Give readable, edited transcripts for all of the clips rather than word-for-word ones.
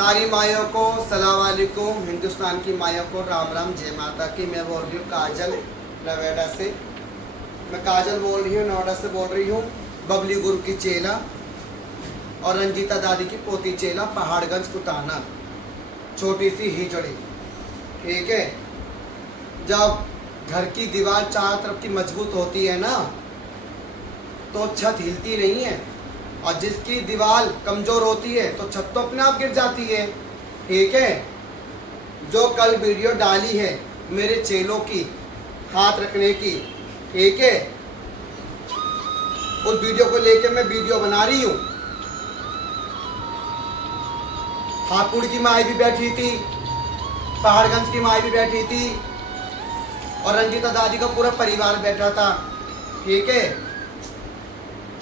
सारी मायों को सलाम वालेकुम, हिंदुस्तान की मायों को राम राम, जय माता की। मैं बोल रही हूँ काजल नोएडा से। मैं काजल बोल रही हूँ, नोएडा से बोल रही हूँ। बबली गुरु की चेला और रंजीता दादी की पोती चेला, पहाड़गंज कुताना, छोटी सी हिजड़ी। ठीक है, जब घर की दीवार चारों तरफ की मजबूत होती है ना, तो छत हिलती नहीं है, और जिसकी दीवार कमजोर होती है तो छत तो अपने आप गिर जाती है। ठीक है, जो कल वीडियो डाली है मेरे चेलों की हाथ रखने की, ठीक है, उस वीडियो को लेके मैं वीडियो बना रही हूँ। हापुड़ की माई भी बैठी थी, पहाड़गंज की माई भी बैठी थी, और रंजीता दादी का पूरा परिवार बैठा था। ठीक है,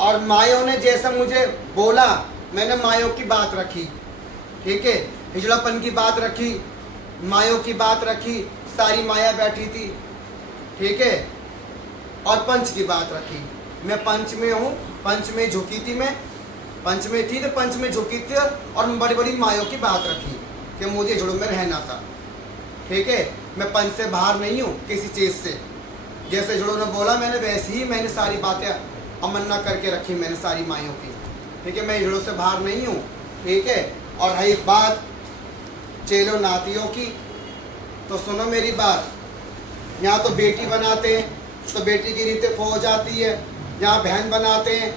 और मायों ने जैसा मुझे बोला, मैंने मायों की बात रखी। ठीक है, हिजड़ापन की बात रखी, मायों की बात रखी, सारी माया बैठी थी। ठीक है, और पंच की बात रखी। मैं पंच में हूँ, पंच में झुकी थी, मैं पंच में थी तो पंच में झुकी थी, और बड़ी बड़ी मायों की बात रखी कि मुझे हिजड़ों में रहना था। ठीक है, मैं पंच से बाहर नहीं हूँ किसी चीज़ से। जैसे हिजड़ों ने बोला मैंने वैसे ही मैंने सारी बातें अमन्ना करके रखी, मैंने सारी मायों की। ठीक है, मैं हिजड़ों से बाहर नहीं हूँ। ठीक है, और है एक बात चेलों नातियों की, तो सुनो मेरी बात। यहाँ तो बेटी बनाते हैं तो बेटी की रीतें फो हो जाती है, यहाँ बहन बनाते हैं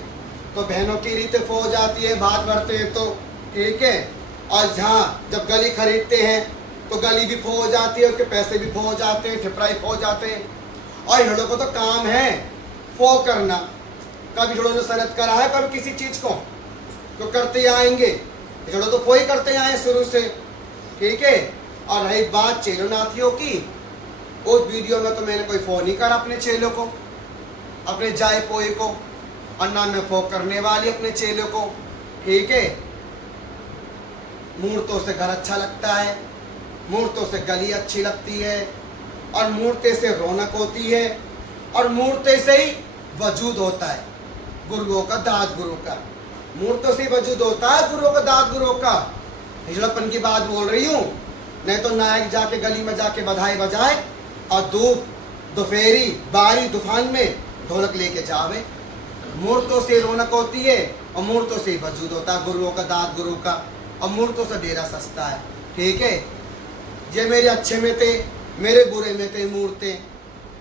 तो बहनों की रीतें फो हो जाती है, बात बढ़ते हैं तो। ठीक है, और जहाँ जब गली खरीदते हैं तो गली भी फो हो जाती है, उसके पैसे भी फो हो जाते हैं, ठिपराई फो हो जाते हैं। और हिजड़ों को तो काम है फो करना। कभी हिजड़ों ने सनत करा है कभी किसी चीज को, तो करते आएंगे। हिजड़ों तो फो ही करते आए शुरू से। ठीक है, और रही बात चेलों नाथियों की, उस वीडियो में तो मैंने कोई फोन नहीं करा अपने चेलों को, अपने जाए पोए को, और ना मैं फो करने वाली अपने चेलों को। ठीक है, मूर्तों से घर अच्छा लगता है, मूर्तों से गली अच्छी लगती है, और मूर्ते से रौनक होती है, और मूर्ते से ही वजूद होता है गुरुओं का, दाद गुरु का। मूर्तों से वजूद होता है गुरुओं का, दाद गुरुओं का। हिजड़ापन की बात बोल रही हूँ, नहीं तो नायक जाके गली में जाके बधाई बजाए और धूप दोपहरी बारी तूफान में ढोलक लेके जावे। मूर्तों से रौनक होती है, और मूर्तों से वजूद होता है गुरुओं का, दाद गुरु का, और मूर्तों से डेरा सस्ता है। ठीक है, ये मेरे अच्छे में थे, मेरे बुरे में थे मूर्ते,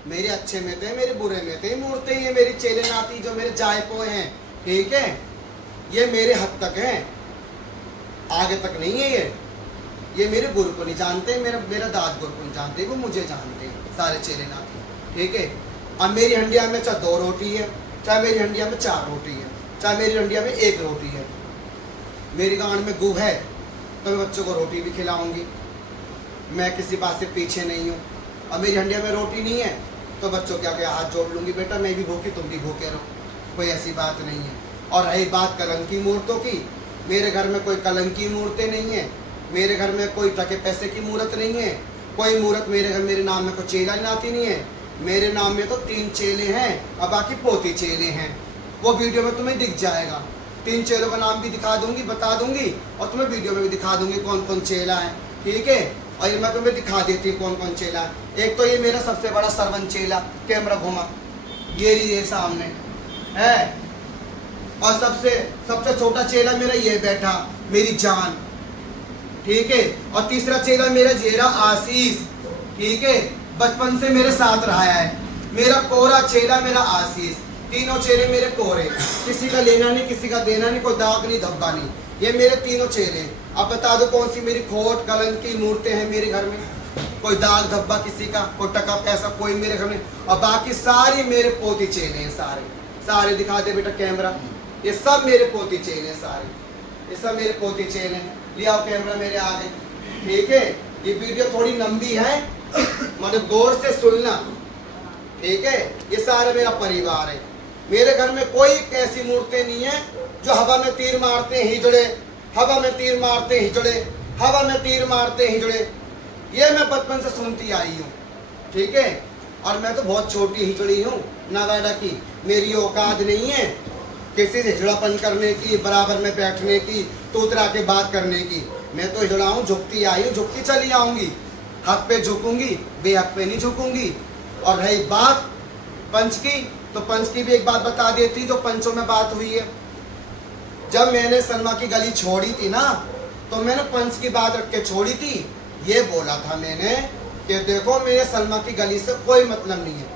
मेरे अच्छे में थे, मेरे बुरे में थे मूर्ते। ये मेरी चेले नाती जो मेरे जाए पोए हैं, ठीक है, ये मेरे हद तक हैं, आगे तक नहीं है। ये मेरे गुरु को नहीं जानते, मेरा दाद गुरु को नहीं जानते, वो मुझे जानते हैं सारे चेले नाती। ठीक है, अब मेरी हंडिया में चाहे 2 रोटी है, चाहे मेरी हंडिया में 4 रोटी है, चाहे मेरी हंडिया में 1 रोटी है। मेरी गांड में गू है तो मैं बच्चों को रोटी भी खिलाऊंगी, मैं किसी बात से पीछे नहीं हूँ। और मेरी हंडिया में रोटी नहीं है तो बच्चों के आगे हाथ जोड़ लूंगी, बेटा मैं भी भूखी तुम भी भूखे रहो, कोई ऐसी बात नहीं है। और रही बात कलंकी मूर्तों की, मेरे घर में कोई कलंकी मूर्तें नहीं है, मेरे घर में कोई टके पैसे की मूर्त नहीं है, कोई मूर्त मेरे घर, मेरे नाम में कोई चेला नाती नहीं है। मेरे नाम में तो 3 चेले हैं और बाकी पोती चेले हैं। वो वीडियो में तुम्हें दिख जाएगा, 3 चेलों का नाम भी दिखा दूंगी, बता दूंगी, और तुम्हें वीडियो में भी दिखा दूंगी कौन कौन चेला है। ठीक है, और ये मैं तुम्हें दिखा देती हूँ कौन कौन चेला है। एक तो ये मेरा सबसे बड़ा सरवन चेला, कैमरा घुमा, ये सामने है। और सबसे छोटा चेला मेरा ये बैठा, मेरी जान। ठीक है, और तीसरा चेला मेरा जेरा आशीष। ठीक है, बचपन से मेरे साथ रहा है, मेरा कोरा चेला मेरा आशीष। तीनों चेले मेरे कोरे, किसी का लेना नहीं, किसी का देना नहीं, कोई दाग नहीं, धब्बा नहीं, ये मेरे तीनों चेले। अब बता दो कौन सी मेरी खोट कलंकी मूर्तें हैं मेरे घर में? कोई दाग धब्बा किसी का, कोई टका पैसा कोई मेरे घर में, और बाकी सारी मेरे पोती चेले हैं। सारे दिखा दे बेटा कैमरा, ये सब मेरे पोती चेले हैं, सारे ये सब मेरे पोती चेले हैं। ले आओ कैमरा मेरे आगे। ठीक है, ये वीडियो थोड़ी लंबी है, मतलब गौर से सुनना। ठीक है, ये सारा मेरा परिवार है। मेरे घर में कोई ऐसी मूर्तें नहीं है जो हवा में तीर मारते हैं हिजड़े, हवा में तीर मारते हैं हिजड़े, हवा में तीर मारते हैं हिजड़े। ये मैं बचपन से सुनती आई हूँ। ठीक है, और मैं तो बहुत छोटी हिजड़ी हूँ नोएडा की, मेरी औकात नहीं है किसी से हिजड़ापन करने की, बराबर में बैठने की, तूतरा के बात करने की। मैं तो हिजड़ा हूँ, झुकती आई हूँ, झुकती चली आऊंगी। हक पे झुकूंगी, बेहक पे नहीं झुकूंगी। और रही बात पंच की, तो पंच की भी एक बात बता देती जो पंचों में बात हुई है। जब मैंने सलमा की गली छोड़ी थी ना, तो मैंने पंच की बात रख के छोड़ी थी। ये बोला था मैंने कि देखो मेरे सलमा की गली से कोई मतलब नहीं है,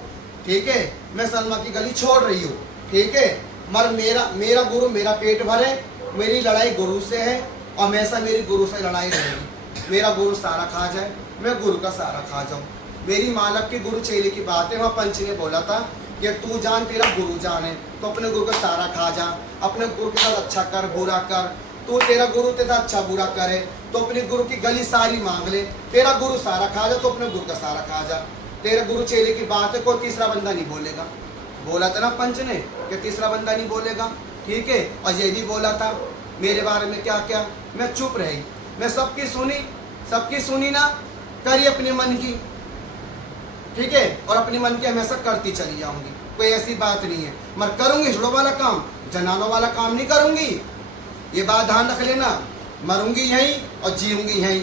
ठीक है, मैं सलमा की गली छोड़ रही हूँ, ठीक है, मगर मेरा गुरु मेरा पेट भरे, मेरी लड़ाई गुरु से है और हमेशा मेरी गुरु से लड़ाई रहेगी। मेरा गुरु सारा खा जाए, मैं गुरु का सारा खा जाऊँ। मेरी मालक की गुरु चेले की बात है। वहाँ पंच ने बोला था कि तू जान तेरा गुरु जान है, तो अपने गुरु का सारा खा जा, अपने गुरु के साथ अच्छा कर बुरा कर। तू तेरा गुरु तेरा अच्छा बुरा करे तो अपने गुरु की गली सारी मांग ले। तेरा गुरु सारा खा जा तो अपने गुरु का सारा खा जा। तेरे गुरु चेले की बात है, कोई तीसरा बंदा नहीं बोलेगा। बोला था ना पंच ने कि तीसरा बंदा नहीं बोलेगा, ठीक है। और ये भी बोला था मेरे बारे में क्या क्या, मैं चुप रही, मैं सबकी सुनी ना, करी अपने मन की, ठीक है, और अपने मन की हमेशा करती चली जाऊंगी। कोई ऐसी बात नहीं है, मगर करूंगी जुड़ो वाला काम, जनानों वाला काम नहीं करूंगी। ये बात ध्यान रख लेना, मरूंगी यहीं और जीऊंगी यहीं।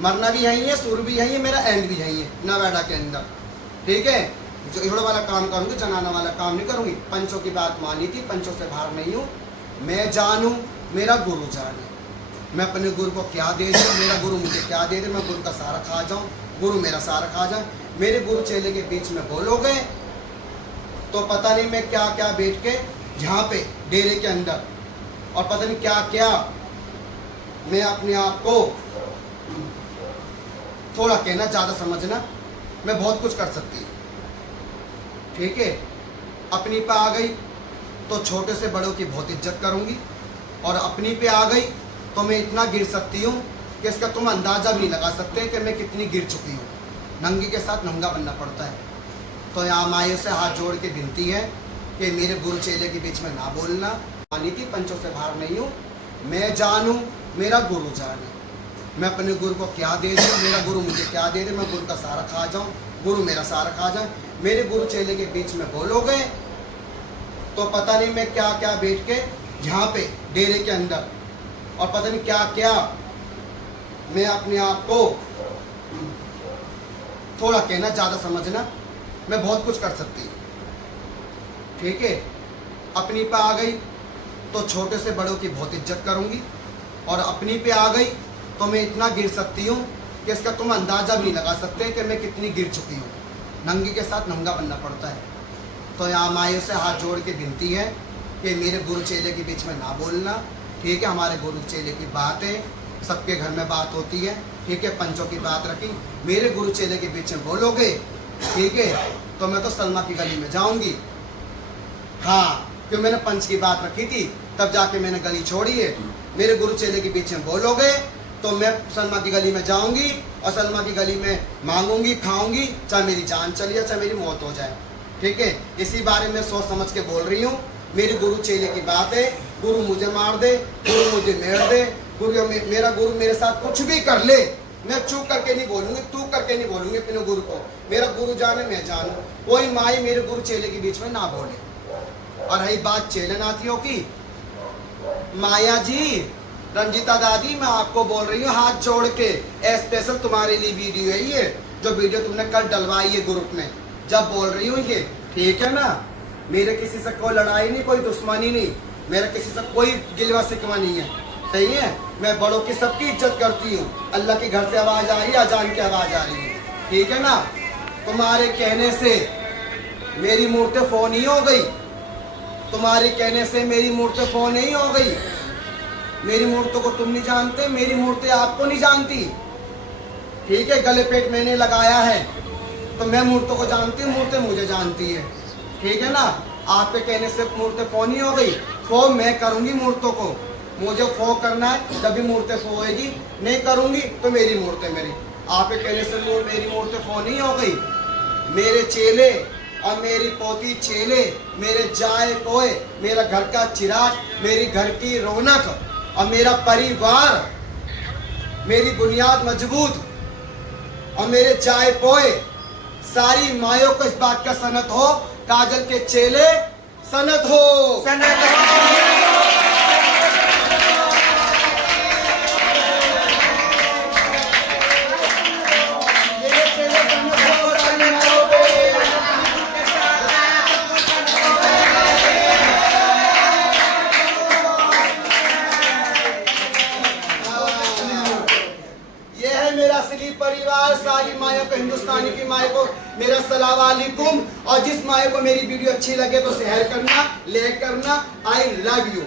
मरना भी यहीं है, सुर भी यहीं है, मेरा एंड भी यहीं है नोएडा के अंदर, ठीक है। जुड़ो वाला काम करूंगी, जनाना वाला काम नहीं करूंगी। पंचों की बात मानी थी, पंचों से बाहर नहीं हूँ। मैं जानूँ, मेरा गुरु जाने, मैं अपने गुरु को क्या दे दूँ, मेरा गुरु मुझे क्या दे दे, मैं गुरु का सारा खा जाऊँ, गुरु मेरा सारा खा जाए। मेरे गुरु चेले के बीच में बोलोगे तो पता नहीं मैं क्या क्या बैठ के यहाँ पे डेरे के अंदर, और पता नहीं क्या क्या मैं अपने आप को थोड़ा कहना, ज़्यादा समझना, मैं बहुत कुछ कर सकती हूँ, ठीक है। अपनी पे आ गई तो छोटे से बड़ों की बहुत इज्जत करूँगी, और अपनी पे आ गई तो मैं इतना गिर सकती हूँ कि इसका तुम अंदाज़ा भी नहीं लगा सकते कि मैं कितनी गिर चुकी हूँ। नंगी के साथ नंगा बनना पड़ता है। तो यहाँ मायों से हाथ जोड़ के विनती है कि मेरे गुरु चेले के बीच में ना बोलना। मानी थी पंचों से बाहर नहीं हूँ। मैं जानूँ, मेरा गुरु जाने, मैं अपने गुरु को क्या दे दूँ, मेरा गुरु मुझे क्या दे दे, मैं गुरु का सारा खा जाऊँ, गुरु मेरा सारा खा जाए। मेरे गुरु चेले के बीच में बोलोगे तो पता नहीं मैं क्या क्या बैठ के यहाँ पे डेरे के अंदर, और पता नहीं क्या क्या मैं अपने आप को थोड़ा कहना, ज़्यादा समझना, मैं बहुत कुछ कर सकती हूँ, ठीक है। अपनी पे आ गई तो छोटे से बड़ों की बहुत इज्जत करूँगी, और अपनी पे आ गई तो मैं इतना गिर सकती हूँ कि इसका तुम अंदाज़ा भी नहीं लगा सकते कि मैं कितनी गिर चुकी हूँ। नंगी के साथ नंगा बनना पड़ता है। तो यहाँ मायों से हाथ जोड़ के विनती है कि मेरे गुरु चेले के बीच में ना बोलना, ठीक है। हमारे गुरु चेले की बात है, सबके घर में बात होती है, ठीक है। पंचों की बात रखी, मेरे गुरु चेले के बीच में बोलोगे, ठीक है, तो मैं तो सलमा की गली में जाऊंगी। हाँ, क्यों मैंने पंच की बात रखी थी, तब जाके मैंने गली छोड़ी है। मेरे गुरु चेले के बीच में बोलोगे तो मैं सलमा की गली में जाऊंगी, और सलमा की गली में मांगूंगी, खाऊंगी, चाहे मेरी जान चली जाए, चाहे मेरी मौत हो जाए, ठीक है। इसी बारे में सोच समझ के बोल रही हूँ। मेरे गुरु चेले की बात है, गुरु मुझे मार दे, गुरु मुझे मेर दे, मेरा गुरु मेरे साथ कुछ भी कर ले, मैं चूक करके नहीं बोलूंगी, तू करके नहीं बोलूंगी अपने गुरु को। मेरा गुरु जाने, मैं जानू। कोई माई मेरे गुरु चेले के बीच में ना बोले। और रही बात चेले नाथियों की, माया जी, रंजीता दादी, मैं आपको बोल रही हूँ हाथ जोड़ के, स्पेशल तुम्हारे लिए वीडियो है ये, जो वीडियो तुमने कल डलवाई है ग्रुप में, जब बोल रही हूँ ये, ठीक है ना। मेरे किसी से कोई लड़ाई नहीं, कोई दुश्मनी नहीं, मेरा किसी से कोई गिलवा शिकवा नहीं है, सही है। मैं बड़ों की सबकी इज्जत करती हूँ। अल्लाह के घर से आवाज़ आ रही है, अजान की आवाज़ आ रही है, ठीक है ना। तुम्हारे कहने से मेरी मूर्ति फोन ही हो गई, तुम्हारे कहने से मेरी मूर्ति फोन नहीं हो गई। मेरी मूर्ति को तुम नहीं जानते, मेरी मूर्ति आपको नहीं जानती, ठीक है। गले पेट मैंने लगाया है तो मैं मूर्ति को जानती हूँ, मूर्ति मुझे जानती है, ठीक है ना। आपके कहने से मूर्ति फोन ही हो गई, फो मैं करूँगी मूर्तों को, मुझे फो करना है तभी मूर्ति फो होएगी, नहीं करूँगी तो मेरी मूर्ति मेरी। आपके कहने से मेरी मूर्ति फो नहीं हो गई। मेरे चेले और मेरी पोती चेले, मेरे जाए पोए, मेरा घर का चिराग, मेरी घर की रौनक, और मेरा परिवार, मेरी बुनियाद मजबूत, और मेरे जाए पोए, सारी मायों को इस बात का सनत हो, काजल के चेले सनत हो, सनत हो। सारी मायों को, हिंदुस्तानी की मायों को मेरा सलाम वालेकुम। और जिस मायों को मेरी वीडियो अच्छी लगे तो शेयर करना, लाइक करना। I love you.